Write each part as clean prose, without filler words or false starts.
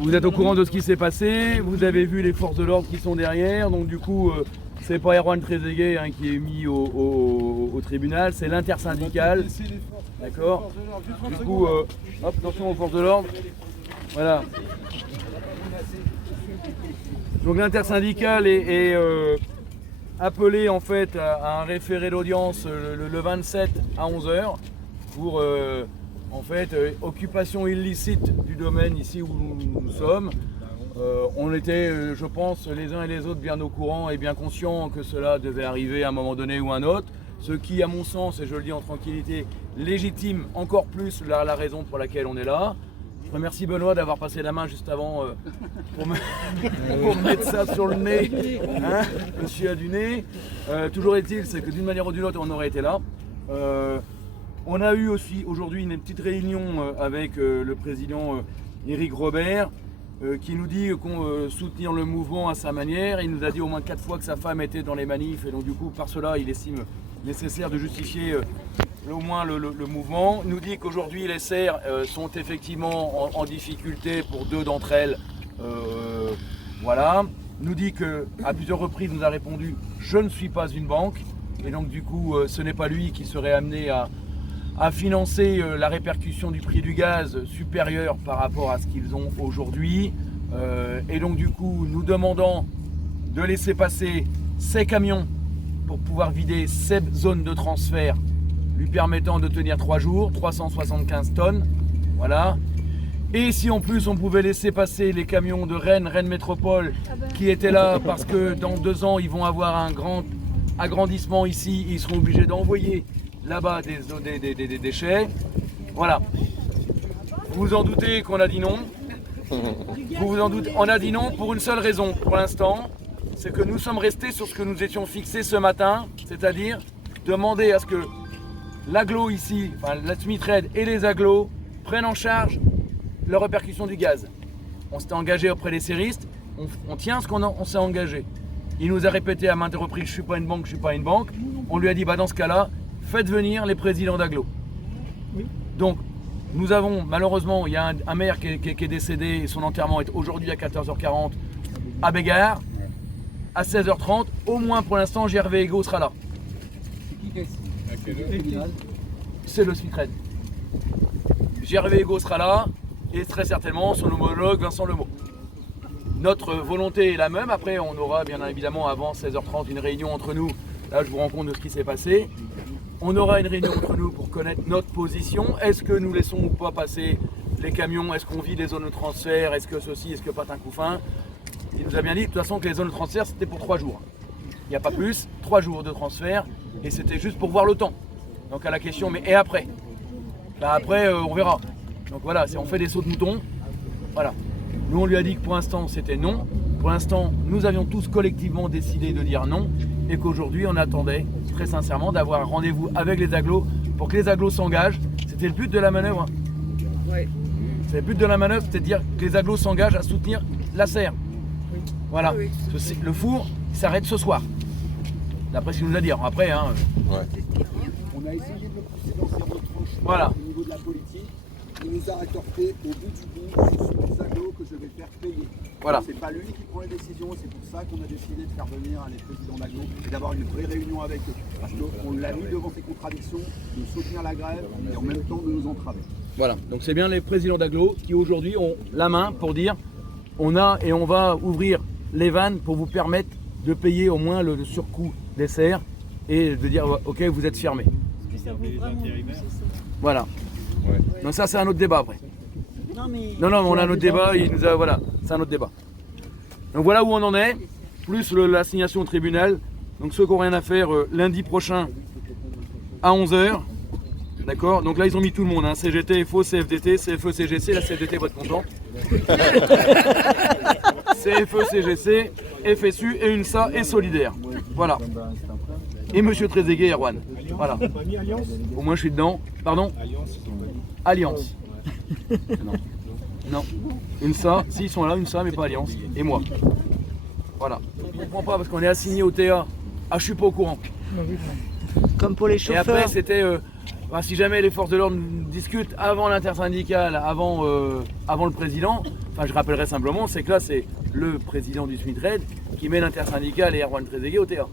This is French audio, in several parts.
Vous êtes au courant de ce qui s'est passé, vous avez vu les forces de l'ordre qui sont derrière, donc du coup, c'est pas Erwan Trezeguet qui est mis au tribunal, c'est l'intersyndicale. D'accord. Du coup, hop, attention aux forces de l'ordre. Voilà. Donc l'intersyndicale est appelé en fait à un référé d'audience le 27 à 11h pour en fait occupation illicite du domaine ici où nous sommes. On était, je pense, les uns et les autres bien au courant et bien conscients que cela devait arriver à un moment donné ou à un autre. Ce qui, à mon sens, et je le dis en tranquillité, légitime encore plus la raison pour laquelle on est là. Je remercie Benoît d'avoir passé la main juste avant pour me mettre ça sur le nez, hein, monsieur a du nez. Toujours est-il, c'est que d'une manière ou d'une autre, on aurait été là. On a eu aussi aujourd'hui une petite réunion avec le président Éric Robert qui nous dit qu'on soutenir le mouvement à sa manière. Il nous a dit au moins 4 fois que sa femme était dans les manifs et donc du coup par cela il estime nécessaire de justifier au moins le mouvement. Il nous dit qu'aujourd'hui les serres sont effectivement en difficulté pour 2 d'entre elles. Voilà. Il nous dit qu'à plusieurs reprises nous a répondu « je ne suis pas une banque » et donc du coup ce n'est pas lui qui serait amené à financer la répercussion du prix du gaz supérieur par rapport à ce qu'ils ont aujourd'hui. Et donc du coup nous demandons de laisser passer ces camions pour pouvoir vider ces zones de transfert lui permettant de tenir 3 jours, 375 tonnes, voilà. Et si en plus on pouvait laisser passer les camions de Rennes Métropole qui étaient là parce que dans 2 ans ils vont avoir un grand agrandissement ici, ils seront obligés d'envoyer là-bas des déchets, voilà. Vous vous en doutez qu'on a dit non. Vous vous en doutez, on a dit non pour une seule raison pour l'instant, c'est que nous sommes restés sur ce que nous étions fixés ce matin, c'est-à-dire demander à ce que l'agglo ici, enfin la SMITRED et les agglos prennent en charge la répercussion du gaz. On s'était engagé auprès des serristes, on tient ce qu'on s'est engagé. Il nous a répété à maintes reprises, je ne suis pas une banque, je ne suis pas une banque. On lui a dit, bah dans ce cas-là, faites venir les présidents d'agglo. Donc, nous avons, malheureusement, il y a un maire qui est décédé, et son enterrement est aujourd'hui à 14h40 à Bégard. À 16h30, au moins pour l'instant, Gervais Ego sera là. C'est le SMITRED. Gervais Ego sera là, et très certainement son homologue Vincent Lemot. Notre volonté est la même. Après, on aura bien évidemment avant 16h30 une réunion entre nous. Là, je vous rends compte de ce qui s'est passé. On aura une réunion entre nous pour connaître notre position. Est-ce que nous laissons ou pas passer les camions? Est-ce qu'on vide les zones de transfert? Est-ce que ceci? Est-ce que pas un coup fin? Il nous a bien dit de toute façon que les zones de transfert c'était pour 3 jours. Il n'y a pas plus, 3 jours de transfert et c'était juste pour voir le temps. Donc à la question, mais et après? Bah après, on verra. Donc voilà, on fait des sauts de mouton. Voilà. Nous on lui a dit que pour l'instant c'était non. Pour l'instant, nous avions tous collectivement décidé de dire non et qu'aujourd'hui on attendait très sincèrement d'avoir un rendez-vous avec les agglos pour que les agglos s'engagent. C'était le but de la manœuvre. Ouais. C'est le but de la manœuvre, c'est de dire que les agglos s'engagent à soutenir la serre. Voilà. Oui. Le four s'arrête ce soir. D'après ce qu'il nous a dit. Après, hein. On a essayé de le pousser dans ses retranchements Voilà. au niveau de la politique. Il nous a rétorqué au bout du bout, ce sont les agglos que je vais faire payer. Voilà. C'est pas lui qui prend les décisions, c'est pour ça qu'on a décidé de faire venir les présidents d'agglos et d'avoir une vraie réunion avec eux. Parce qu'on l'a mis devant ses contradictions, de soutenir la grève et en même temps de nous entraver. Voilà. Donc c'est bien les présidents d'agglos qui aujourd'hui ont la main pour dire on a et on va ouvrir les vannes pour vous permettre de payer au moins le surcoût des serres et de dire ok vous êtes fermés. Voilà. Ouais. Donc ça c'est un autre débat après. Non, mais Non, on a un autre débat, il nous a, voilà, c'est un autre débat. Donc voilà où on en est, plus l'assignation au tribunal. Donc ceux qui n'ont rien à faire, lundi prochain à 11h. D'accord. Donc là ils ont mis tout le monde, hein. CGT, FO, CFDT, CFE, CGC, la CFDT va être content. CFE, CGC, FSU et UNSA et Solidaire. Voilà. Et Monsieur Trezeguet et Erwan. Voilà. Au moins je suis dedans. Pardon? Alliance. Non. UNSA, si ils sont là, UNSA mais pas Alliance. Et moi. Voilà. Je ne comprends pas parce qu'on est assigné au TA. Ah je suis pas au courant. comme pour les Et chauffeurs. après c'était Enfin, si jamais les forces de l'ordre discutent avant l'intersyndicale, avant le président, enfin je rappellerai simplement, c'est que là c'est le président du SMITRED qui met l'intersyndicale et Erwan Trezeguet au théâtre.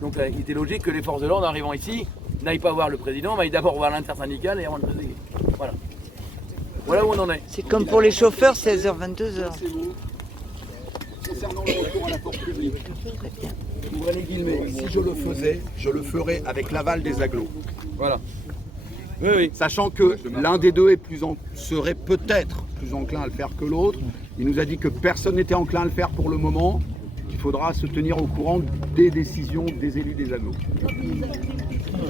Donc il était logique que les forces de l'ordre arrivant ici n'aillent pas voir le président, mais aillent d'abord voir l'intersyndicale et Erwan Trezeguet. Voilà. Voilà où on en est. C'est comme pour les chauffeurs, 16h-22h. C'est beau. Concernant le recours à la force publique, ouvrez les guillemets, si je le faisais, je le ferais avec l'aval des agglos. Voilà. Oui, oui. Sachant que l'un des deux serait peut-être plus enclin à le faire que l'autre. Il nous a dit que personne n'était enclin à le faire pour le moment, qu'il faudra se tenir au courant des décisions des élus des agglos. Vous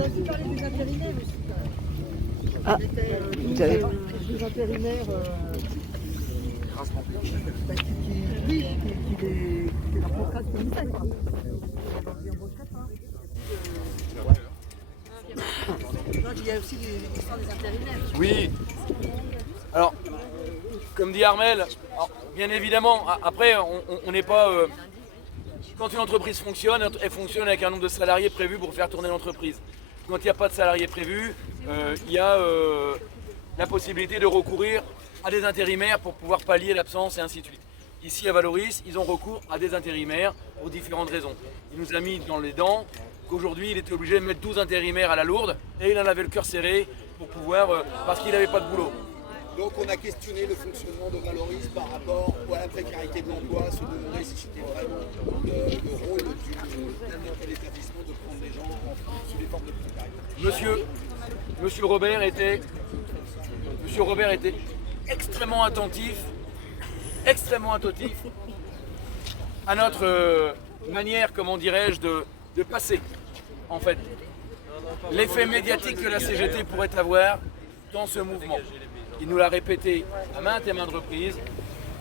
avez aussi parlé des intérimaires aussi. Ah, vous savez pas. Des intérimaires qui leur contrat de commissaire, quoi. Il y a aussi l'histoire des intérimaires. Oui. Alors, comme dit Armel, alors, bien évidemment, après, on n'est pas... quand une entreprise fonctionne, elle fonctionne avec un nombre de salariés prévu pour faire tourner l'entreprise. Quand il n'y a pas de salariés prévus, il y a la possibilité de recourir à des intérimaires pour pouvoir pallier l'absence et ainsi de suite. Ici à Valoris, ils ont recours à des intérimaires pour différentes raisons. Il nous a mis dans les dents qu'aujourd'hui il était obligé de mettre 12 intérimaires à la lourde et il en avait le cœur serré pour pouvoir, parce qu'il n'avait pas de boulot. Donc on a questionné le fonctionnement de Valoris par rapport à la précarité de l'emploi, se demander si c'était vraiment le rôle de l'établissement de prendre les gens sous les formes de précarité. Monsieur Robert était extrêmement attentif à notre manière, comment dirais-je, de passer, en fait, l'effet médiatique que la CGT pourrait avoir dans ce mouvement. Il nous l'a répété à maintes et maintes reprises.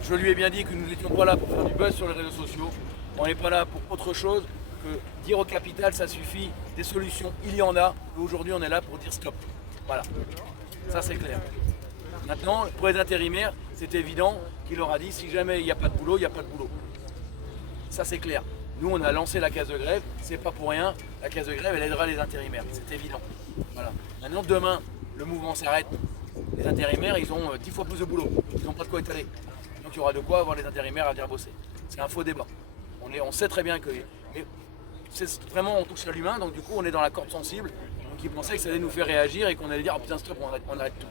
Je lui ai bien dit que nous n'étions pas là pour faire du buzz sur les réseaux sociaux. On n'est pas là pour autre chose que dire au capital ça suffit, des solutions il y en a. Et aujourd'hui on est là pour dire stop. Voilà, ça c'est clair. Maintenant, pour les intérimaires, c'est évident qu'il leur a dit si jamais il n'y a pas de boulot, il n'y a pas de boulot. Ça c'est clair. Nous on a lancé la case de grève, c'est pas pour rien. La case de grève elle aidera les intérimaires, c'est évident. Voilà. Maintenant demain, le mouvement s'arrête. Les intérimaires, ils ont 10 fois plus de boulot. Ils n'ont pas de quoi étaler. Donc il y aura de quoi avoir les intérimaires à venir bosser. C'est un faux débat. On sait très bien que... Mais c'est vraiment, on touche à l'humain, donc du coup on est dans la corde sensible. Donc ils pensaient que ça allait nous faire réagir et qu'on allait dire « Oh putain stop, on arrête tout ».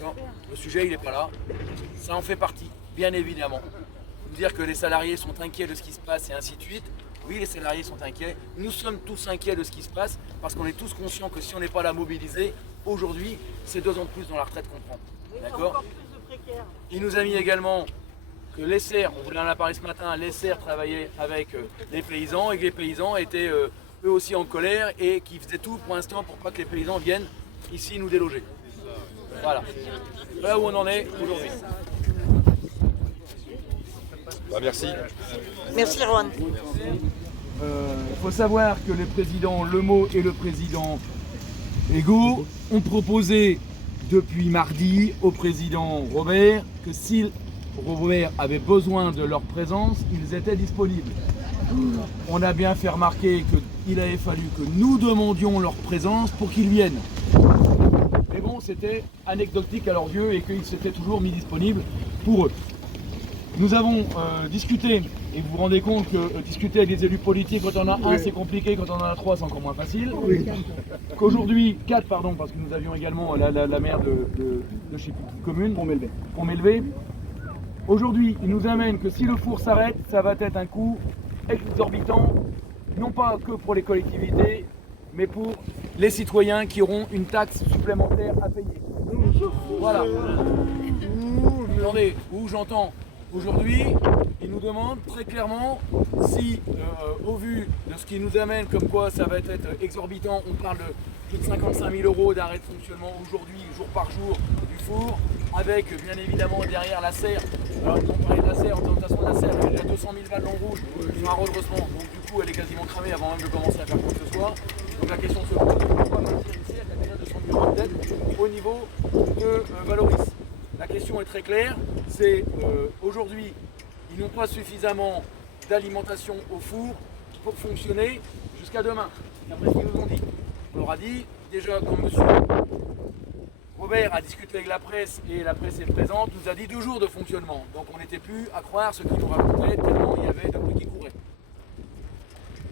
Non, le sujet il n'est pas là. Ça en fait partie, bien évidemment. Vous dire que les salariés sont inquiets de ce qui se passe et ainsi de suite. Oui, les salariés sont inquiets. Nous sommes tous inquiets de ce qui se passe parce qu'on est tous conscients que si on n'est pas là mobilisé, aujourd'hui, c'est 2 ans de plus dans la retraite qu'on prend. D'accord ? Il nous a mis également que l'ESSER, on voulait en a parlé ce matin, l'ESSER travaillait avec les paysans et que les paysans étaient eux aussi en colère et qui faisaient tout pour l'instant pour pas que les paysans viennent ici nous déloger. Voilà. Voilà où on en est aujourd'hui. Merci. Merci Erwan. Il faut savoir que le président Lemo et le président Ego ont proposé depuis mardi au président Robert que si Robert avait besoin de leur présence, ils étaient disponibles. On a bien fait remarquer qu'il avait fallu que nous demandions leur présence pour qu'ils viennent. Mais bon, c'était anecdotique à leurs yeux et qu'ils s'étaient toujours mis disponibles pour eux. Nous avons discuté, et vous vous rendez compte que discuter avec des élus politiques, quand on en a un c'est compliqué, quand on en a 3 c'est encore moins facile. Oui. Qu'aujourd'hui, 4 pardon, parce que nous avions également la maire de je sais plus, commune, Pont-Mélevé. Aujourd'hui, il nous amène que si le four s'arrête, ça va être un coût exorbitant, non pas que pour les collectivités, mais pour les citoyens qui auront une taxe supplémentaire à payer. Voilà. Attendez, où j'entends. Aujourd'hui, il nous demande très clairement si, au vu de ce qui nous amène, comme quoi ça va être exorbitant, on parle de plus de 55 000 € d'arrêt de fonctionnement aujourd'hui, jour par jour, du four, avec bien évidemment derrière la serre. Alors ils ont parlé de la serre, en toute façon la serre, il y a 200 000 balles en rouge sur un redressement, donc du coup elle est quasiment cramée avant même de commencer à faire quoi que ce soit. Donc la question se pose, pourquoi maintenir une serre qui a déjà 200 000 € de dette au niveau de Valoris? La question est très claire, c'est aujourd'hui, ils n'ont pas suffisamment d'alimentation au four pour fonctionner jusqu'à demain, d'après ce qu'ils nous ont dit. On leur a dit, déjà, quand monsieur Robert a discuté avec la presse, et la presse est présente, nous a dit 2 jours de fonctionnement. Donc on n'était plus à croire ce qu'il nous racontait, tellement il y avait de bruit qui courait.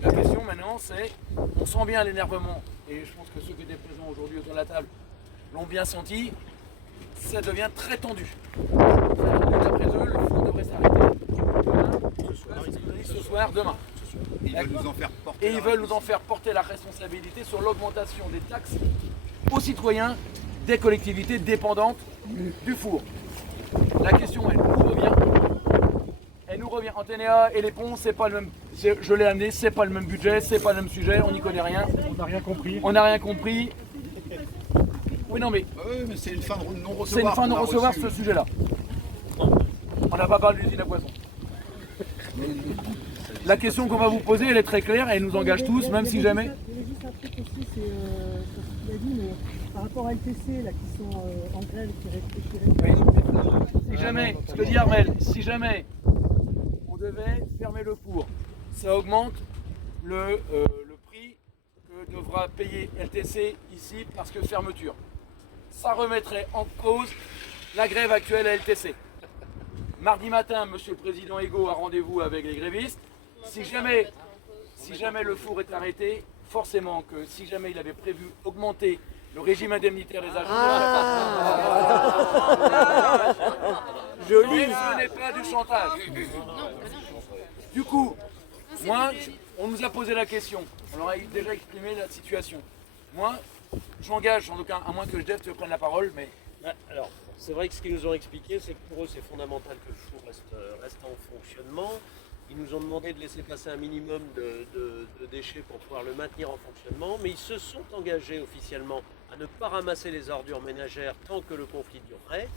La question maintenant, c'est, on sent bien l'énervement, et je pense que ceux qui étaient présents aujourd'hui autour de la table l'ont bien senti, ça devient très tendu. D'après eux, le four devrait s'arrêter ce soir, demain. Ils veulent nous en faire porter. Et ils veulent nous en faire porter la responsabilité sur l'augmentation des taxes aux citoyens des collectivités dépendantes du four. La question, elle nous revient. Anténéa et les ponts, c'est pas le même. Je l'ai amené, c'est pas le même budget, c'est pas le même sujet, on n'y connaît rien. On n'a rien compris. On n'a rien compris. Oui, non, mais Oui, mais c'est une fin de non-recevoir. c'est une fin de qu'on a recevoir reçue. ce sujet-là. On n'a pas parlé de l'usine à poisson. La question qu'on va vous poser, elle est très claire et elle nous engage tous, même si jamais. Il y avait juste un truc aussi, c'est sur ce qu'il a dit, mais par rapport à LTC, là, qui sont en grève, Si jamais, ce que dit Armel, si jamais on devait fermer le four, ça augmente le prix que devra payer LTC ici parce que fermeture. Ça remettrait en cause la grève actuelle à LTC. Mardi matin, Monsieur le Président Ego a rendez-vous avec les grévistes. Si jamais le four est arrêté, forcément que si jamais il avait prévu augmenter le régime indemnitaire des agents, Joli. mais ce n'est pas du chantage. Du coup, moi, on nous a posé la question, on leur a déjà exprimé la situation. Moi, j'engage, en tout cas, à moins que Jeff te prenne la parole, mais Alors, c'est vrai que ce qu'ils nous ont expliqué, c'est que pour eux, c'est fondamental que le four reste en fonctionnement. Ils nous ont demandé de laisser passer un minimum de déchets pour pouvoir le maintenir en fonctionnement, mais ils se sont engagés officiellement à ne pas ramasser les ordures ménagères tant que le conflit durerait.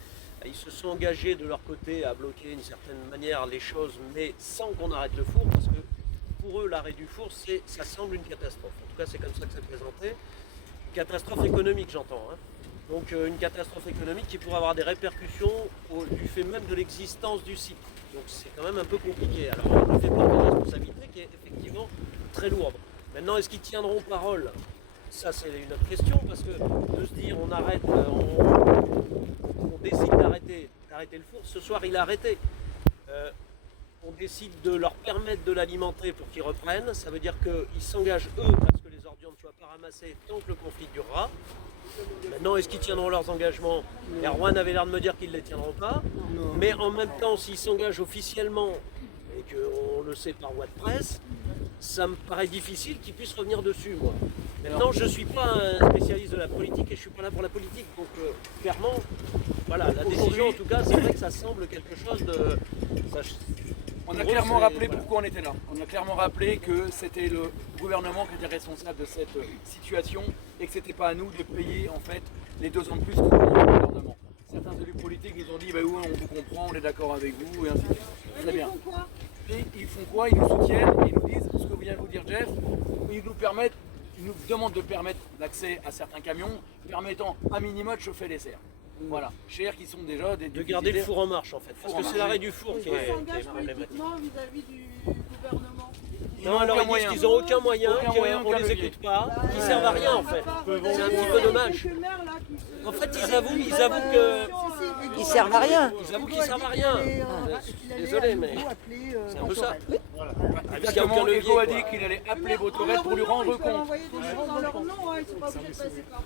Ils se sont engagés de leur côté à bloquer d'une certaine manière les choses, mais sans qu'on arrête le four, parce que pour eux, l'arrêt du four, ça semble une catastrophe. En tout cas, c'est comme ça que c'est présenté. Une catastrophe économique, j'entends. Donc une catastrophe économique qui pourrait avoir des répercussions du fait même de l'existence du site. Donc c'est quand même un peu compliqué. Alors on fait porter une responsabilité qui est effectivement très lourde. Maintenant, est-ce qu'ils tiendront parole? Ça c'est une autre question, parce que de se dire on arrête, on décide d'arrêter le four, ce soir il a arrêté. On décide de leur permettre de l'alimenter pour qu'ils reprennent, ça veut dire qu'ils s'engagent eux à ce que les ordures ne soient pas ramassées tant que le conflit durera. Maintenant, est-ce qu'ils tiendront leurs engagements? Erwan avait l'air de me dire qu'ils ne les tiendront pas. Mais en même temps, s'ils s'engagent officiellement, et qu'on le sait par voie de presse, ça me paraît difficile qu'ils puissent revenir dessus, moi. Maintenant, je ne suis pas un spécialiste de la politique et je ne suis pas là pour la politique. Donc, clairement, voilà, la décision, en tout cas, c'est vrai que ça semble quelque chose de... on a clairement rappelé pourquoi on était là. On a clairement rappelé que c'était le gouvernement qui était responsable de cette situation et que c'était pas à nous de payer en fait les 2 ans de plus que le gouvernement. Certains élus politiques nous ont dit bah oui, on vous comprend, on est d'accord avec vous et ainsi de suite. Très bien. Et ils font quoi? Ils nous soutiennent et ils nous disent ce que vient de vous dire Jeff. Ils nous demandent de permettre l'accès à certains camions permettant à minima de chauffer les serres. Voilà, chers qui sont déjà des de garder le four en marche en fait, parce que c'est l'arrêt du four qui est s'engage problématique. politiquement vis-à-vis du gouvernement. Non, alors ils disent qu'ils n'ont aucun moyen, qu'on les écoute pas, qu'ils servent à rien en fait. C'est un petit peu dommage. En fait, ils avouent que... Ils servent à rien. Ils avouent qu'ils servent à rien. Désolé, mais c'est un peu ça. Exactement, Ego a dit qu'il allait appeler Botorel pour lui rendre compte. Dans leur nom, ils sont pas obligés de passer par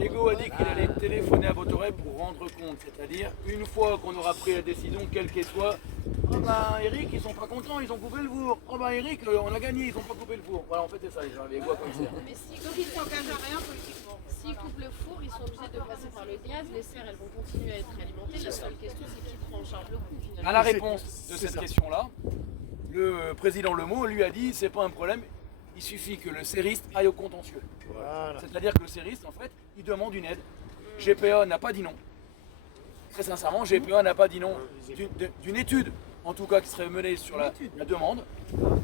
Ego a dit qu'il allait téléphoner à Botorel pour rendre compte, c'est-à-dire une fois qu'on aura pris la décision, quelle qu'elle soit, oh ben Eric, ils sont pas contents, ils ont coupé le four. Oh ben Eric, on a gagné, ils ont pas coupé le four. Voilà, en fait c'est ça les gens, les Ego à commissaire. Mais donc ils ne s'engagent à rien politiquement. S'ils coupent le four, ils sont obligés de passer par le gaz, les serres elles vont continuer à être alimentées. La seule question c'est qui prend en charge le coût finalement. À la réponse de cette question-là, le président Lemot lui a dit c'est pas un problème, il suffit que le serriste aille au contentieux. Voilà. C'est-à-dire que le serriste, en fait, il demande une aide. GPA n'a pas dit non. Très sincèrement, GPA n'a pas dit non d'une étude, en tout cas, qui serait menée sur la demande.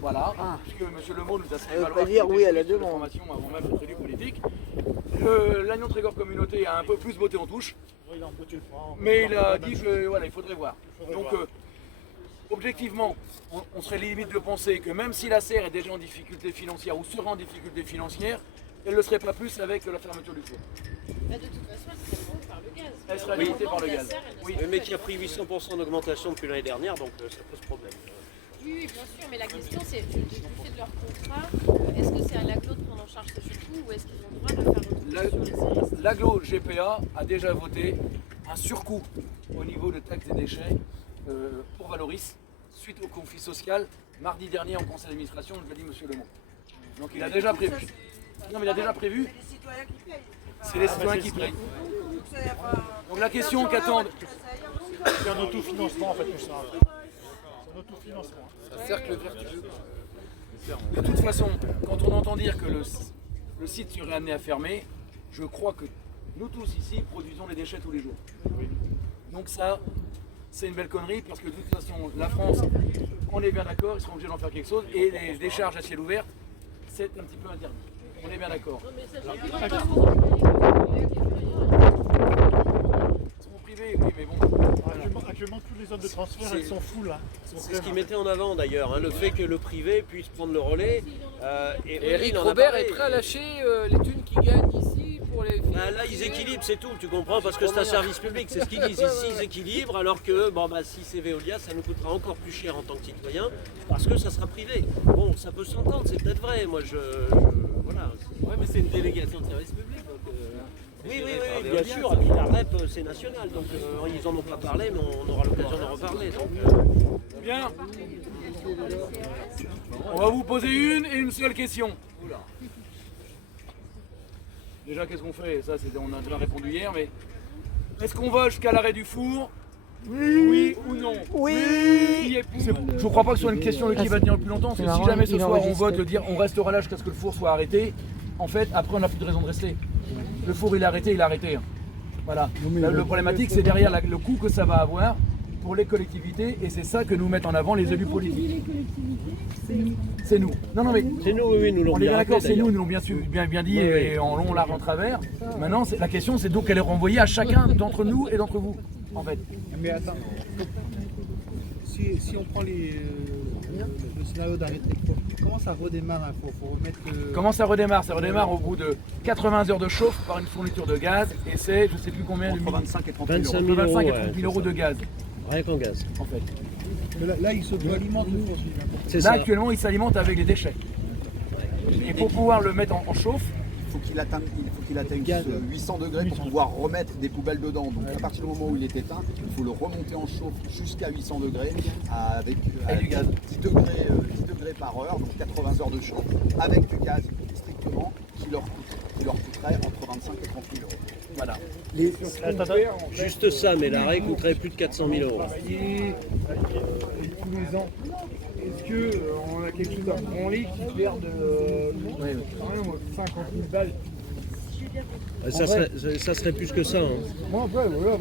Voilà, puisque M. Lemot nous a fait veut pas dire oui à la demande. Information avant même notre élu politique. L'Agnon Trégor Communauté a un peu plus botté en touche, mais il a dit que voilà, il faudrait voir. Donc, objectivement, on serait limite de penser que même si la serre est déjà en difficulté financière ou sera en difficulté financière, Elle ne le serait pas plus avec la fermeture du four. Bah, de toute façon, elle serait alimentée par le gaz. Elle serait alimentée par le La gaz. serre, elle ne Oui. serait Mais qui a pris 800% d'augmentation depuis l'année dernière, donc ça pose problème. Oui, oui, bien sûr, mais la question c'est du fait de leur contrat, est-ce que c'est à l'aglo de prendre en charge ce surcoût ou est-ce qu'ils ont le droit de le faire retourner sur les serres? L'aglo GPA a déjà voté un surcoût au niveau de taxes des déchets pour Valoris suite au conflit social mardi dernier en conseil d'administration, je l'ai dit monsieur Lemont. Donc il a déjà prévu. Non mais il a déjà prévu. C'est les citoyens qui payent. Donc la question qu'attendent. C'est un autofinancement en fait tout ça. C'est un autofinancement. Un cercle vertueux. De toute façon, quand on entend dire que le site serait amené à fermer, je crois que nous tous ici produisons les déchets tous les jours. Donc ça, c'est une belle connerie parce que de toute façon, la France, on est bien d'accord, ils seront obligés d'en faire quelque chose et les décharges à ciel ouvert, c'est un petit peu interdit. On est bien d'accord. Ils seront privés, oui, mais bon. Actuellement, toutes les zones de transfert, elles sont full. Hein. C'est ce qu'il mettait en avant d'ailleurs, hein, le fait que le privé puisse prendre le relais. Et Rudy, Eric il en a Robert parlé. est prêt à lâcher les thunes qu'il gagne ici pour les. Bah, là, ils équilibrent, c'est tout, tu comprends, parce que c'est un service public, c'est ce qu'ils disent. Ici, ils équilibrent, alors que bon, bah, si c'est Veolia, ça nous coûtera encore plus cher en tant que citoyen, parce que ça sera privé. Bon, ça peut s'entendre, c'est peut-être vrai. Moi, voilà. Ouais, mais c'est une délégation de service public. Donc, Oui, bien sûr. Et puis la REP, c'est national, donc ils en ont pas parlé, mais on aura l'occasion d'en reparler. Donc, Bien. On va vous poser une seule question. Déjà, qu'est-ce qu'on fait? Ça, on a déjà répondu hier, mais est-ce qu'on va jusqu'à l'arrêt du four? Oui ou non? Oui. Qui est pour? Je ne crois pas que ce soit une question qui va tenir le plus longtemps, parce que si jamais ce soir on vote dire on restera là jusqu'à ce que le four soit arrêté, en fait, après on n'a plus de raison de rester. Le four il est arrêté, il est arrêté. Voilà. Le problématique, c'est derrière le coût que ça va avoir pour les collectivités, et c'est ça que nous mettent en avant les élus politiques. C'est nous. Non, mais c'est nous, oui, nous l'ont on est bien bien d'accord, rappelé, c'est nous d'ailleurs. l'ont bien dit et en long, large, en travers. Maintenant, la question, c'est donc qu'elle est renvoyée à chacun d'entre nous et d'entre vous, en fait. Mais attends, si on prend le scénario d'arrêt de four, comment ça redémarre un four? Faut remettre Comment ça redémarre? Ça redémarre au bout de 80 heures de chauffe par une fourniture de gaz, et c'est, je sais plus combien, Entre 25 et 30 000 25 euros. 000 25 et euros, 30 000 euros de gaz, Rien qu'en gaz. en fait. Là, il s'auto-alimente le four. C'est Là, ça. actuellement, il s'alimente avec les déchets. Et pour pouvoir le mettre en chauffe, Il faut qu'il atteigne 800 degrés pour pouvoir remettre des poubelles dedans. Donc à partir du moment où il est éteint, il faut le remonter en chauffe jusqu'à 800 degrés avec du gaz. 10 degrés par heure, donc 80 heures de chauffe, avec du gaz strictement qui leur coûterait entre 25 et 30 000 euros. voilà. Juste ça, mais l'arrêt coûterait plus de 400 000 euros. Tous les ans. Est-ce qu'on a quelque chose à branler qui perd de 50 000 balles? Ça serait plus que ça. Hein. Moi, après, voilà,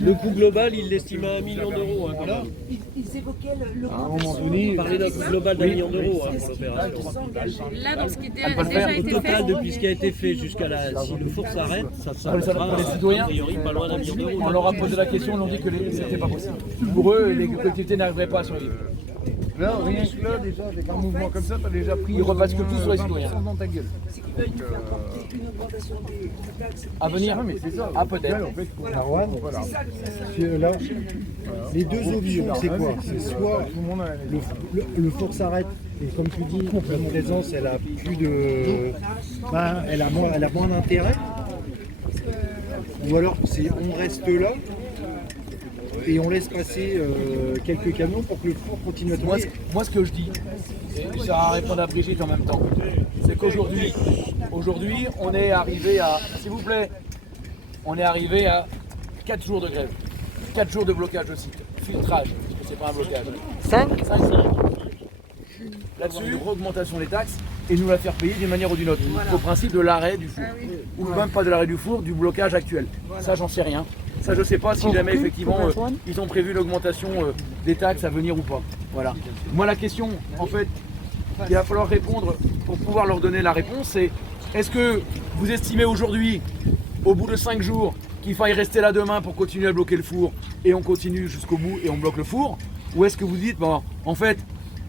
Le coût global, il l'estime à 1 million d'euros. Hein, quand même. Ils évoquaient à un moment donné, On parlait d'un coût global d'1 million d'euros hein, pour l'opération. Là, dans ce qui Elle peut le faire. déjà Au été total, fait, depuis ce qui a été fait jusqu'à là, si le four s'arrête, ça ça sera pour les citoyens, a priori pas loin d'1 million d'euros. on leur a posé la question, ils ont dit que c'était pas possible. Pour eux, les collectivités n'arriveraient pas à survivre. là, rien que là, déjà, avec un mouvement comme ça, t'as déjà pris. Ils repassent que tout sur les citoyens. dans ta gueule. c'est qu'ils veulent nous faire porter une augmentation des taxes. À venir, mais c'est ça. ah peut-être. En fait, Marwan, voilà. Là, les deux options, c'est quoi? C'est soit le four s'arrête, et comme tu dis, notre présence, elle a plus de. Ben, elle a moins d'intérêt. Ou alors, on reste là. Et on laisse passer quelques camions pour que le four continue à tourner. Moi, ce que je dis, et ça va répondre à Brigitte en même temps, c'est qu'aujourd'hui, on est arrivé à, s'il vous plaît, on est arrivé à 4 jours de grève, 4 jours de blocage de site, filtrage, parce que c'est pas un blocage. 5 Là-dessus, augmentation des taxes et nous la faire payer d'une manière ou d'une autre, au principe de l'arrêt du four, ou même pas de l'arrêt du four, du blocage actuel. Ça, j'en sais rien. Ça, je sais pas si jamais effectivement ils ont prévu l'augmentation des taxes à venir ou pas. Voilà. Moi, la question, en fait, il va falloir répondre pour pouvoir leur donner la réponse, c'est est-ce que vous estimez aujourd'hui, au bout de 5 jours, qu'il faille rester là demain pour continuer à bloquer le four et on continue jusqu'au bout et on bloque le four? Ou est-ce que vous dites, bon, en fait,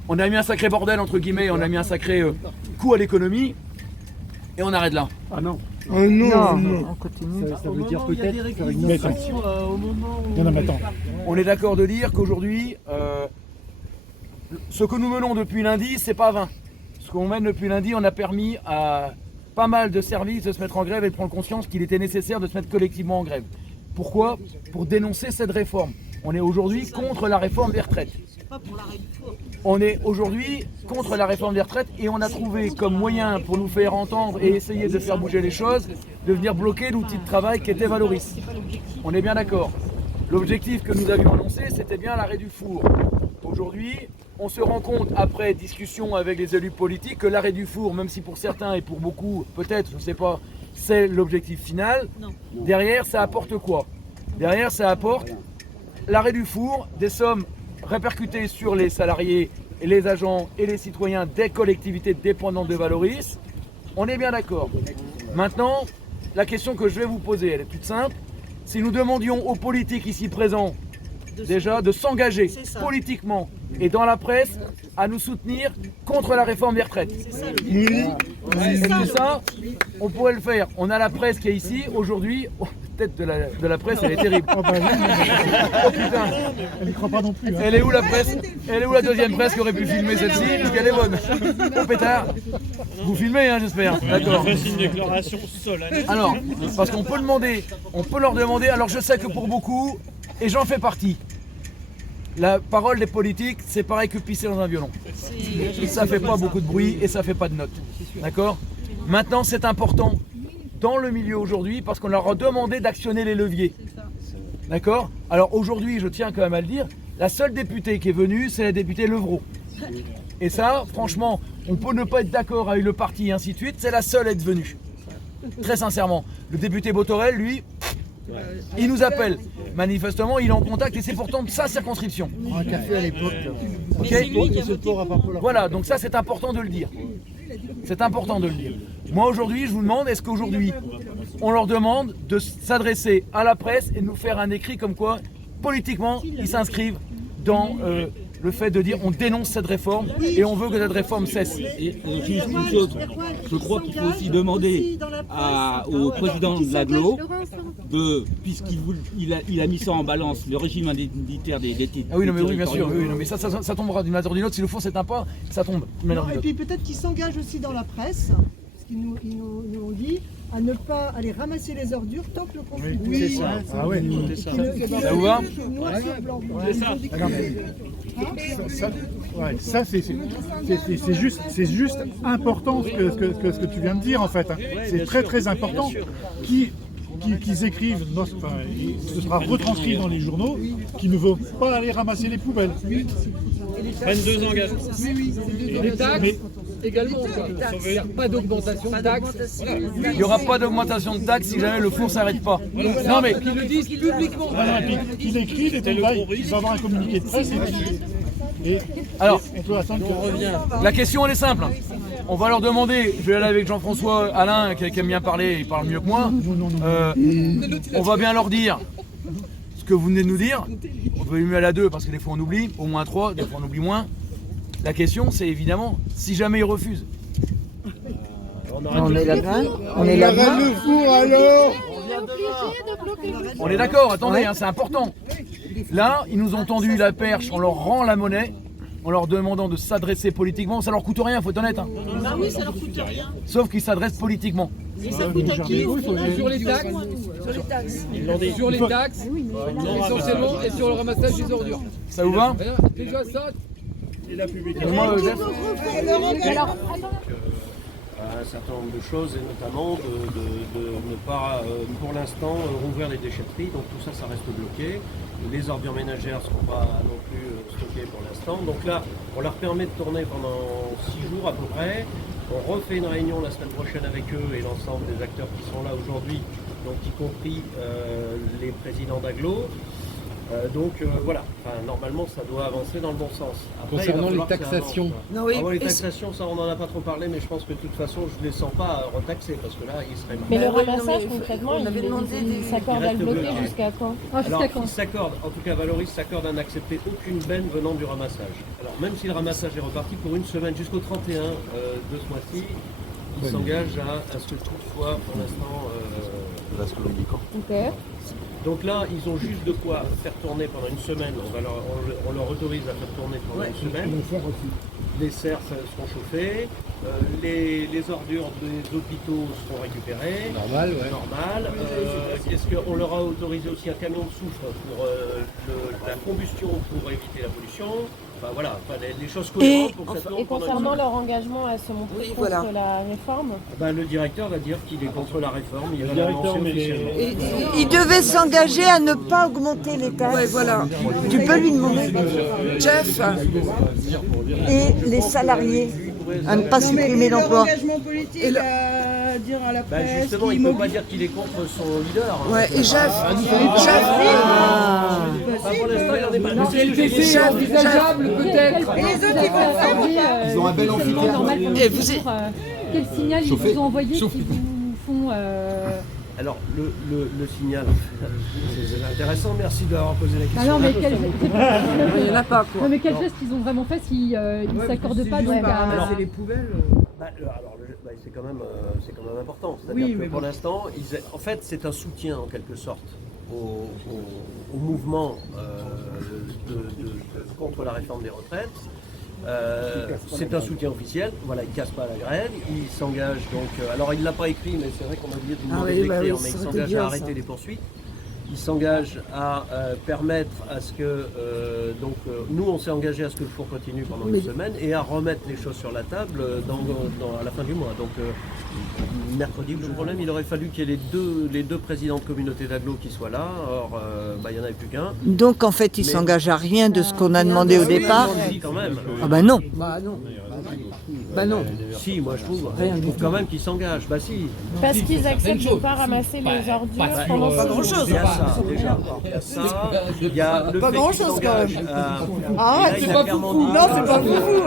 on a mis un sacré bordel entre guillemets, on a mis un sacré coup à l'économie Et on arrête là. Ah non. On continue. Ça veut dire peut-être faire une note. Non, mais attends. On est d'accord de dire qu'aujourd'hui, ce que nous menons depuis lundi, c'est pas vain. Ce qu'on mène depuis lundi, on a permis à pas mal de services de se mettre en grève et de prendre conscience qu'il était nécessaire de se mettre collectivement en grève. Pourquoi? Pour dénoncer cette réforme. On est aujourd'hui contre la réforme des retraites. On est aujourd'hui contre la réforme des retraites et on a trouvé comme moyen pour nous faire entendre et essayer de faire bouger les choses, de venir bloquer l'outil de travail qui était Valoris. On est bien d'accord. L'objectif que nous avions annoncé, c'était bien l'arrêt du four. Aujourd'hui, on se rend compte, après discussion avec les élus politiques, que l'arrêt du four, même si pour certains et pour beaucoup, peut-être, je ne sais pas, c'est l'objectif final, derrière, ça apporte quoi? Derrière, ça apporte l'arrêt du four, des sommes répercutées sur les salariés, et les agents et les citoyens des collectivités dépendantes de Valoris. On est bien d'accord. Maintenant, la question que je vais vous poser, elle est toute simple. Si nous demandions aux politiques ici présents, déjà, de s'engager politiquement et dans la presse à nous soutenir contre la réforme des retraites. Et tout ça, on pourrait le faire. On a la presse qui est ici aujourd'hui. Oh, tête de la presse, elle est terrible. Oh putain. Elle n'y croit pas non plus. Elle est où la presse? Elle est où la deuxième presse qui aurait pu filmer celle-ci? Parce qu'elle est bonne. Oh pétard. Vous filmez, hein, j'espère. D'accord. C'est une déclaration solennelle. Alors, parce qu'on peut demander, on peut leur demander. Alors je sais que pour beaucoup, et j'en fais partie, la parole des politiques, c'est pareil que pisser dans un violon. Ça fait pas beaucoup de bruit et ça fait pas de notes. D'accord? Maintenant, c'est important dans le milieu aujourd'hui parce qu'on leur a demandé d'actionner les leviers. D'accord? Alors aujourd'hui, je tiens quand même à le dire, la seule députée qui est venue, c'est la députée Levrault. Et ça, franchement, on peut ne pas être d'accord avec le parti et ainsi de suite, c'est la seule à être venue. Très sincèrement. Le député Botorel, lui, il nous appelle. Manifestement, il est en contact et c'est pourtant de sa circonscription. On a un café à l'époque. Okay. Voilà, donc ça c'est important de le dire. C'est important de le dire. Moi aujourd'hui, je vous demande, est-ce qu'aujourd'hui, on leur demande de s'adresser à la presse et de nous faire un écrit comme quoi, politiquement, ils s'inscrivent dans le fait de dire on dénonce cette réforme et on veut que cette réforme cesse. Et juste une chose, je crois qu'il faut aussi demander au président de l'AGLO, puisqu'il a mis ça en balance, le régime indemnitaire des Ah oui, non, mais oui, bien sûr, oui, non, mais ça tombera d'une manière ou d'une autre. Si le four s'éteint pas, ça tombe. Et puis peut-être qu'ils s'engagent aussi dans la presse, parce qu'ils nous ont dit, à ne pas aller ramasser les ordures tant que le conflit dure. C'est ça. Ah ouais, c'est ça. Ça vous va? C'est ça. Ça, c'est juste important ce que tu viens de dire en fait. C'est très très important qu'ils écrivent, ce sera retranscrit dans les journaux, qui ne veulent pas aller ramasser les poubelles. Prennent 2 engagements. Et les taxes également. Il n'y a pas d'augmentation de taxes. Il n'y aura pas d'augmentation de taxes si jamais le four ne s'arrête pas. Non mais Ils le disent publiquement. Qu'ils écrivent et ils vont avoir un communiqué de presse et alors, on peut attendre qu'on revient. La question elle est simple. On va leur demander, je vais aller avec Jean-François Alain qui aime bien parler, il parle mieux que moi. On va bien leur dire ce que vous venez de nous dire. On peut mieux aller à 2 parce que des fois on oublie, au moins 3, des fois on oublie moins. La question c'est évidemment si jamais ils refusent. On est là-bas. On est là-bas. Le four alors. On est d'accord, attendez, hein, c'est important. Là, ils nous ont tendu la perche, on leur rend la monnaie, en leur demandant de s'adresser politiquement. Ça leur coûte rien, faut être honnête. Hein. Ah oui, ça leur coûte rien. Sauf qu'ils s'adressent politiquement. Et ça coûte à qui? Sur les taxes. Sur les taxes, essentiellement, et sur le ramassage des ordures. Ça vous va? Déjà ça. Et la publication. Un certain nombre de choses et notamment de ne pas pour l'instant rouvrir les déchetteries, donc tout ça, ça reste bloqué. Les ordures ménagères ne seront pas non plus stockées pour l'instant. Donc là, on leur permet de tourner pendant 6 jours à peu près. On refait une réunion la semaine prochaine avec eux et l'ensemble des acteurs qui sont là aujourd'hui, donc y compris les présidents d'agglo. Voilà, enfin, normalement ça doit avancer dans le bon sens. Après, concernant les taxations. Les taxations, ça on n'en a pas trop parlé, mais je pense que de toute façon je ne les sens pas retaxer parce que là ils seraient... Mais le ramassage concrètement, il s'accorde à le bloquer jusqu'à quand? Alors il s'accorde, en tout cas Valoris s'accorde à n'accepter aucune benne venant du ramassage. Alors même si le ramassage est reparti pour une semaine jusqu'au 31 de ce mois-ci, ils s'engagent à ce que tout soit pour l'instant Donc là, ils ont juste de quoi faire tourner pendant une semaine. On leur autorise à faire tourner pendant une semaine. Les serres seront chauffées, les ordures des hôpitaux seront récupérées. Normal, ouais. Normal. Qu'est-ce qu'on leur a autorisé aussi un camion de soufre pour la combustion pour éviter la pollution. Enfin voilà, les choses cohérentes pour que ça tourne. Et concernant leur engagement à se montrer contre la réforme, le directeur va dire qu'il est contre la réforme, il va l'annoncer officiellement. Il devait s'engager à ne pas augmenter les taxes. Ouais, voilà. Tu peux lui demander. Jeff, Et les salariés, à ne pas supprimer l'emploi. Engagement politique à dire à la presse. Justement, il ne peut pas dire qu'il est contre son leader. ouais, et Jeff, Pour l'instant, il n'en est pas. Non, LPC envisageable peut-être. Et les autres, ils vont faire Ils ont un bel amphithéâtre. et vous êtes... Quel signal ils vous ont envoyé qui vous font... Alors, le signal, c'est intéressant, merci d'avoir posé la question. non, mais Il n'y en a pas, quoi. non, mais quel geste ils ont vraiment fait s'ils ne s'accordent pas donc à... ramasser les pouvelles. C'est quand même important. C'est-à-dire que pour l'instant, en fait, c'est un soutien en quelque sorte au mouvement contre la réforme des retraites. C'est un soutien officiel, voilà, il ne casse pas la grève, il s'engage donc, alors il ne l'a pas écrit, mais c'est vrai qu'on a oublié de nous l'écrire, mais il s'engage à arrêter les poursuites. Il s'engage à permettre à ce que, nous on s'est engagé à ce que le four continue pendant une semaine et à remettre les choses sur la table à la fin du mois. Donc mercredi, le problème, il aurait fallu qu'il y ait les deux présidents de communauté d'agglo qui soient là, or il n'y en avait plus qu'un. Donc en fait, il s'engage à rien de ce qu'on a demandé au départ. Si, quand même. Ah bah non. Bah non. Si, moi je trouve quand même qu'ils s'engagent. Bah si. parce qu'ils acceptent de ne pas ramasser les ordures pendant Pas grand-chose. Il y a ça, déjà. Il y a ça. Il y a le Pas fait grand-chose, qu'ils quand même. s'engagent à- Ah, là, c'est il a pas clairement foufou. dit- Non, c'est pas foufou.